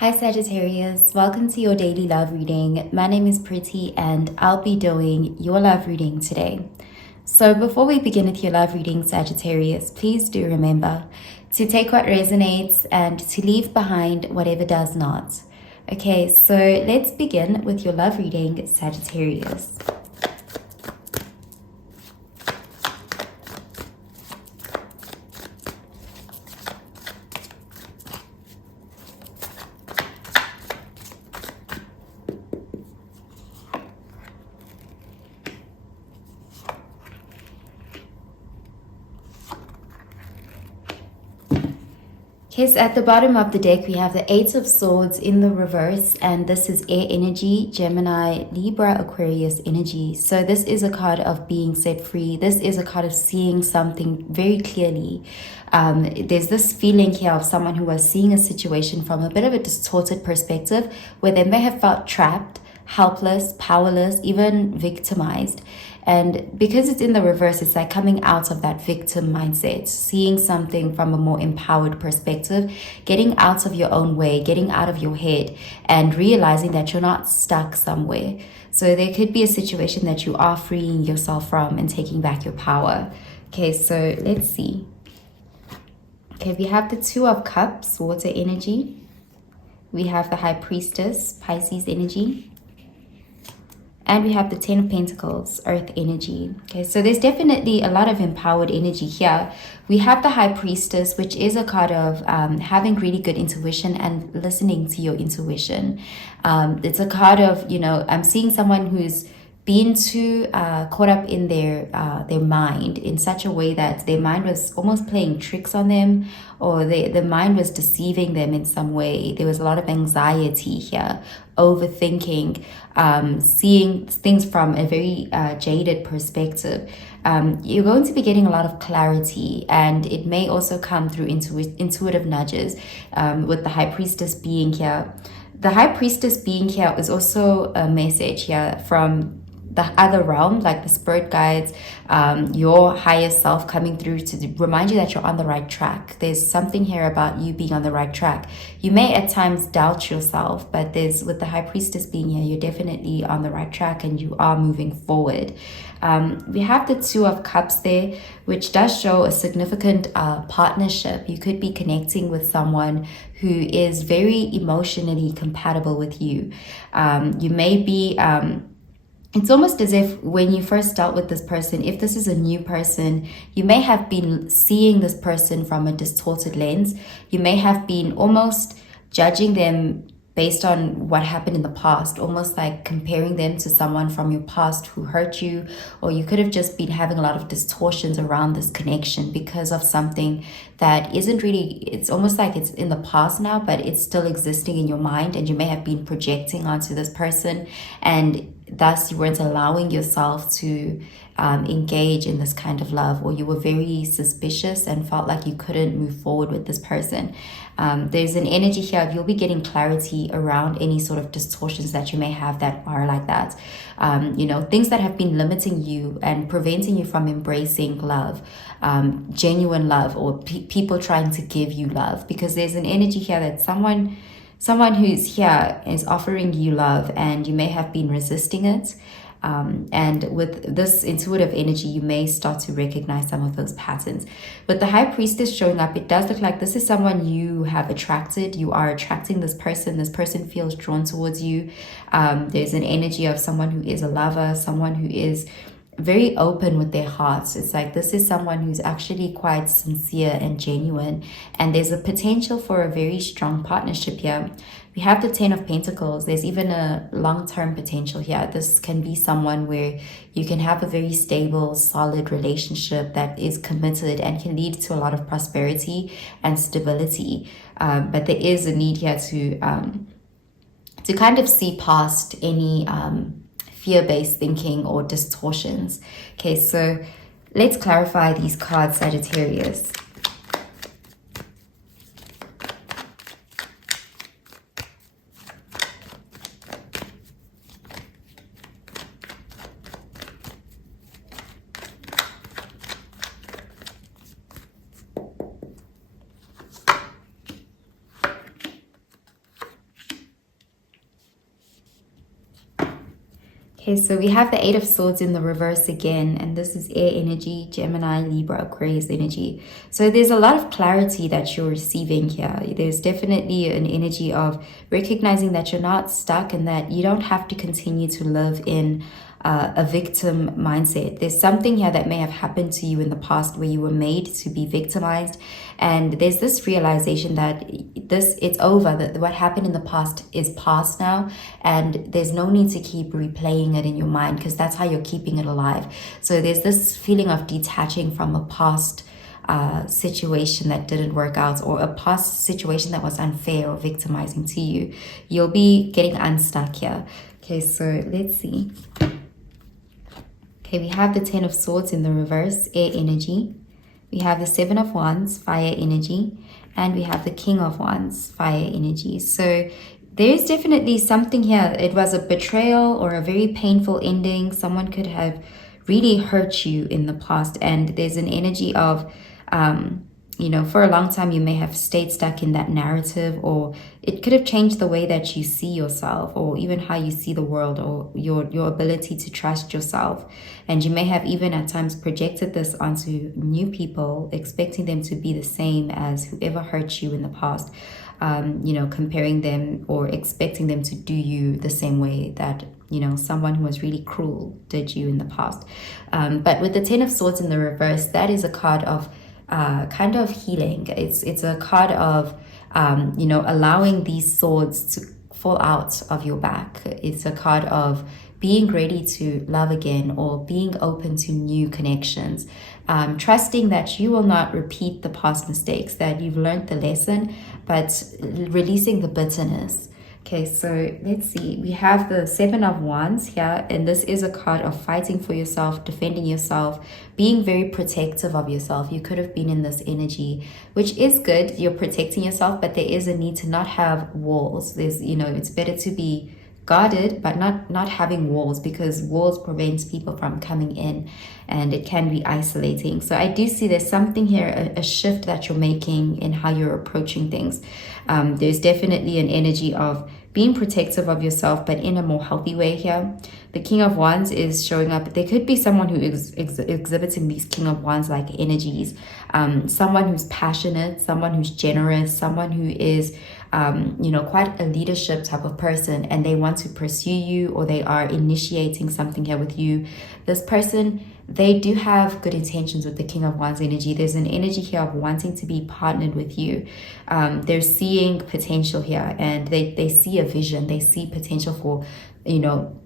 Hi Sagittarius, welcome to your daily love reading. My name is Pretty and I'll be doing your love reading today. So before we begin with your love reading, Sagittarius, please do remember to take what resonates and to leave behind whatever does not. Okay, so let's begin with your love reading, Sagittarius. Okay, so at the bottom of the deck, we have the Eight of Swords in the reverse, and this is air energy, Gemini, Libra, Aquarius energy. So this is a card of being set free. This is a card of seeing something very clearly. There's this feeling here of someone who was seeing a situation from a bit of a distorted perspective, where they may have felt trapped, helpless, powerless, even victimized. And because it's in the reverse, it's like coming out of that victim mindset, seeing something from a more empowered perspective, getting out of your own way, getting out of your head, and realizing that you're not stuck somewhere. So there could be a situation that you are freeing yourself from and taking back your power. Okay, so let's see. Okay, we have the Two of Cups, water energy. We have the High Priestess, Pisces energy. And we have the Ten of Pentacles, Earth energy. Okay, so there's definitely a lot of empowered energy here. We have the High Priestess, which is a card of having really good intuition and listening to your intuition. It's a card of, I'm seeing someone who's been too caught up in their mind in such a way that their mind was almost playing tricks on them, or the mind was deceiving them in some way. There was a lot of anxiety here, overthinking, seeing things from a very jaded perspective. You're going to be getting a lot of clarity, and it may also come through intuitive nudges with the High Priestess being here. The High Priestess being here is also a message here from the other realm, like the spirit guides, your higher self coming through to remind you that you're on the right track. There's something here about you being on the right track. You may at times doubt yourself, but with the High Priestess being here, you're definitely on the right track and you are moving forward. We have the Two of Cups there, which does show a significant partnership. You could be connecting with someone who is very emotionally compatible with you. You may be it's almost as if when you first dealt with this person, if this is a new person, you may have been seeing this person from a distorted lens. You may have been almost judging them based on what happened in the past, almost like comparing them to someone from your past who hurt you, or you could have just been having a lot of distortions around this connection because of something that isn't really, it's almost like it's in the past now, but it's still existing in your mind, and you may have been projecting onto this person, and thus you weren't allowing yourself to engage in this kind of love, or you were very suspicious and felt like you couldn't move forward with this person. There's an energy here of you'll be getting clarity around any sort of distortions that you may have that are like that. Things that have been limiting you and preventing you from embracing love, genuine love, or people trying to give you love, because there's an energy here that someone who's here is offering you love, and you may have been resisting it. And with this intuitive energy, you may start to recognize some of those patterns. With the High Priestess showing up, it does look like this is someone you have attracted. You are attracting this person. This person feels drawn towards you. There's an energy of someone who is a lover, someone who is very open with their hearts. It's like this is someone who's actually quite sincere and genuine, and there's a potential for a very strong partnership here. We have the Ten of Pentacles. There's even a long-term potential here. This can be someone where you can have a very stable, solid relationship that is committed and can lead to a lot of prosperity and stability. But there is a need here to kind of see past any fear-based thinking or distortions. Okay, so let's clarify these cards, Sagittarius. Okay, so we have the Eight of Swords in the reverse again, and this is air energy, Gemini, Libra, Aquarius energy. So there's a lot of clarity that you're receiving here. There's definitely an energy of recognizing that you're not stuck and that you don't have to continue to live in a victim mindset. There's something here that may have happened to you in the past where you were made to be victimized, and there's this realization that it's over, that what happened in the past is past now, and there's no need to keep replaying it in your mind, because that's how you're keeping it alive. So there's this feeling of detaching from a past situation that didn't work out, or a past situation that was unfair or victimizing to you. You'll be getting unstuck here. Okay, so let's see. Okay, we have the Ten of Swords in the reverse, air energy. We have the Seven of Wands, fire energy. And we have the King of Wands, fire energy. So there's definitely something here. It was a betrayal or a very painful ending. Someone could have really hurt you in the past. And there's an energy of, you know, for a long time you may have stayed stuck in that narrative, or it could have changed the way that you see yourself, or even how you see the world, or your ability to trust yourself. And you may have even at times projected this onto new people, expecting them to be the same as whoever hurt you in the past. You know, comparing them or expecting them to do you the same way that, you know, someone who was really cruel did you in the past. But with the Ten of Swords in the reverse, that is a card of kind of healing. It's a card of, you know, allowing these swords to fall out of your back. It's a card of being ready to love again, or being open to new connections, trusting that you will not repeat the past mistakes, that you've learned the lesson, but releasing the bitterness. Okay, so let's see. We have the Seven of Wands here, and this is a card of fighting for yourself, defending yourself, being very protective of yourself. You could have been in this energy, which is good. You're protecting yourself, but there is a need to not have walls. There's, you know, it's better to be guarded, but not having walls, because walls prevents people from coming in, and it can be isolating. So I do see there's something here, a shift that you're making in how you're approaching things. There's definitely an energy of being protective of yourself, but in a more healthy way here. The King of Wands is showing up. There could be someone who is exhibiting these King of Wands like energies. Someone who's passionate, someone who's generous, someone who is, you know, quite a leadership type of person, and they want to pursue you, or they are initiating something here with you. This person, they do have good intentions with the King of Wands energy. There's an energy here of wanting to be partnered with you. They're seeing potential here, and they see a vision. They see potential for, you know,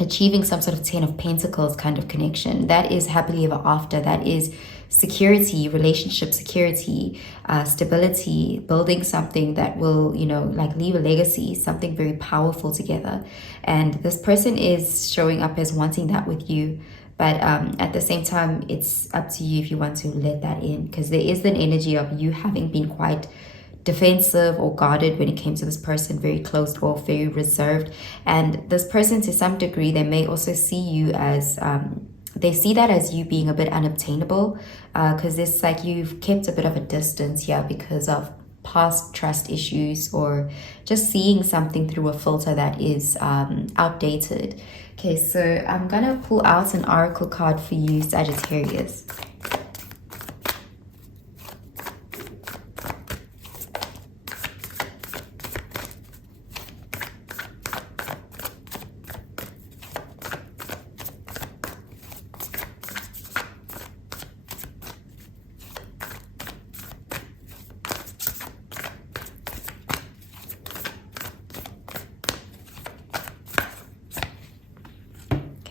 achieving some sort of Ten of Pentacles kind of connection. That is happily ever after. That is security, relationship security, stability, building something that will, you know, like leave a legacy, something very powerful together. And this person is showing up as wanting that with you. But at the same time, it's up to you if you want to let that in, because there is an energy of you having been quite defensive or guarded when it came to this person, very closed off, very reserved. And this person, to some degree, they may also see you as they see that as you being a bit unobtainable, because it's like you've kept a bit of a distance here because of past trust issues, or just seeing something through a filter that is outdated. Okay, so I'm gonna pull out an oracle card for you, Sagittarius.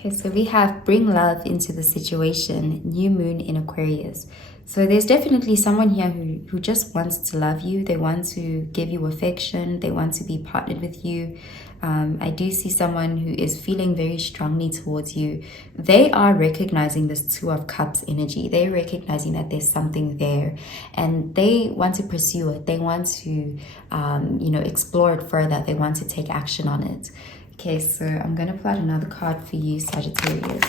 Okay, so we have bring love into the situation, new moon in Aquarius. So there's definitely someone here who just wants to love you. They want to give you affection. They want to be partnered with you. I do see someone who is feeling very strongly towards you. They are recognizing this Two of Cups energy. They're recognizing that there's something there, and they want to pursue it. They want to, you know, explore it further. They want to take action on it. Okay, so I'm going to pull out another card for you, Sagittarius.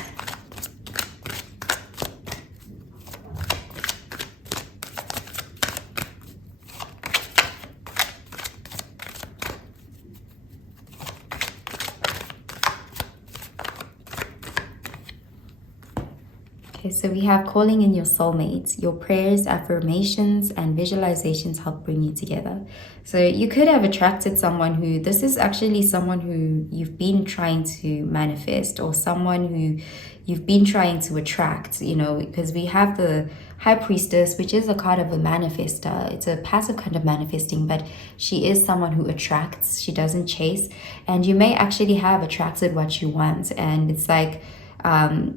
Okay, so we have calling in your soulmates. Your prayers, affirmations, and visualizations help bring you together. So you could have attracted someone who, this is actually someone who you've been trying to manifest, or someone who you've been trying to attract, you know, because we have the High Priestess, which is a card of a manifester. It's a passive kind of manifesting, but she is someone who attracts. She doesn't chase. And you may actually have attracted what you want. And it's like,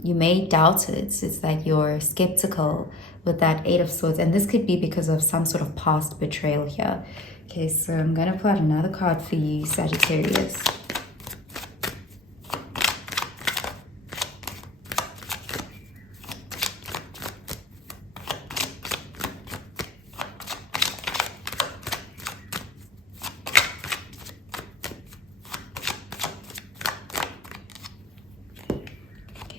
you may doubt it. It's like you're skeptical with that Eight of Swords, and this could be because of some sort of past betrayal here. Okay, so I'm gonna pull out another card for you, Sagittarius.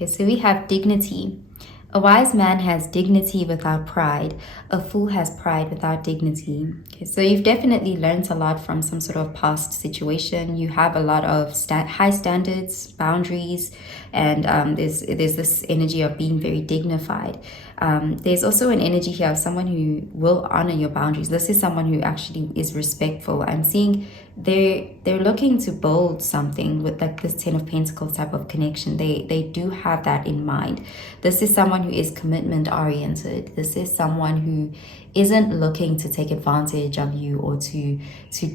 Okay, so we have dignity. A wise man has dignity without pride. A fool has pride without dignity. Okay, so you've definitely learned a lot from some sort of past situation. You have a lot of high standards, boundaries, and there's this energy of being very dignified. There's also an energy here of someone who will honor your boundaries. This is someone who actually is respectful. I'm seeing they're looking to build something with like this Ten of Pentacles type of connection. They do have that in mind. This is someone who is commitment oriented. This is someone who isn't looking to take advantage of you or to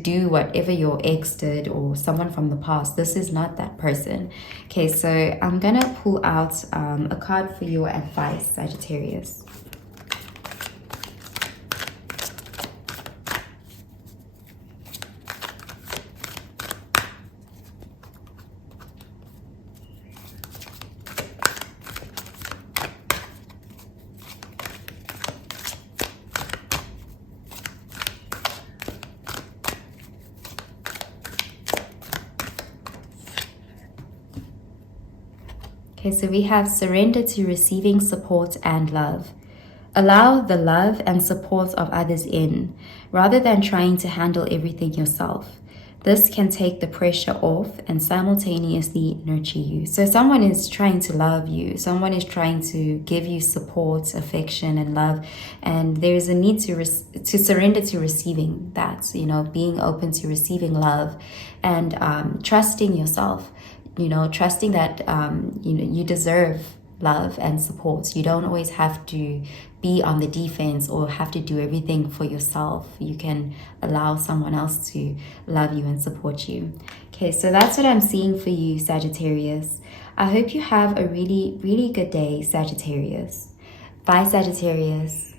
do whatever your ex did or someone from the past. This is not that person. Okay, so I'm gonna pull out a card for your advice, Sagittarius. Okay, so we have surrender to receiving support and love. Allow the love and support of others in, rather than trying to handle everything yourself. This can take the pressure off and simultaneously nurture you. So someone is trying to love you. Someone is trying to give you support, affection, and love. And there's a need to surrender to receiving that, you know, being open to receiving love and trusting yourself. You know, trusting that, you know, you deserve love and support. You don't always have to be on the defense or have to do everything for yourself. You can allow someone else to love you and support you. Okay, so that's what I'm seeing for you, Sagittarius. I hope you have a really, really good day, Sagittarius. Bye, Sagittarius.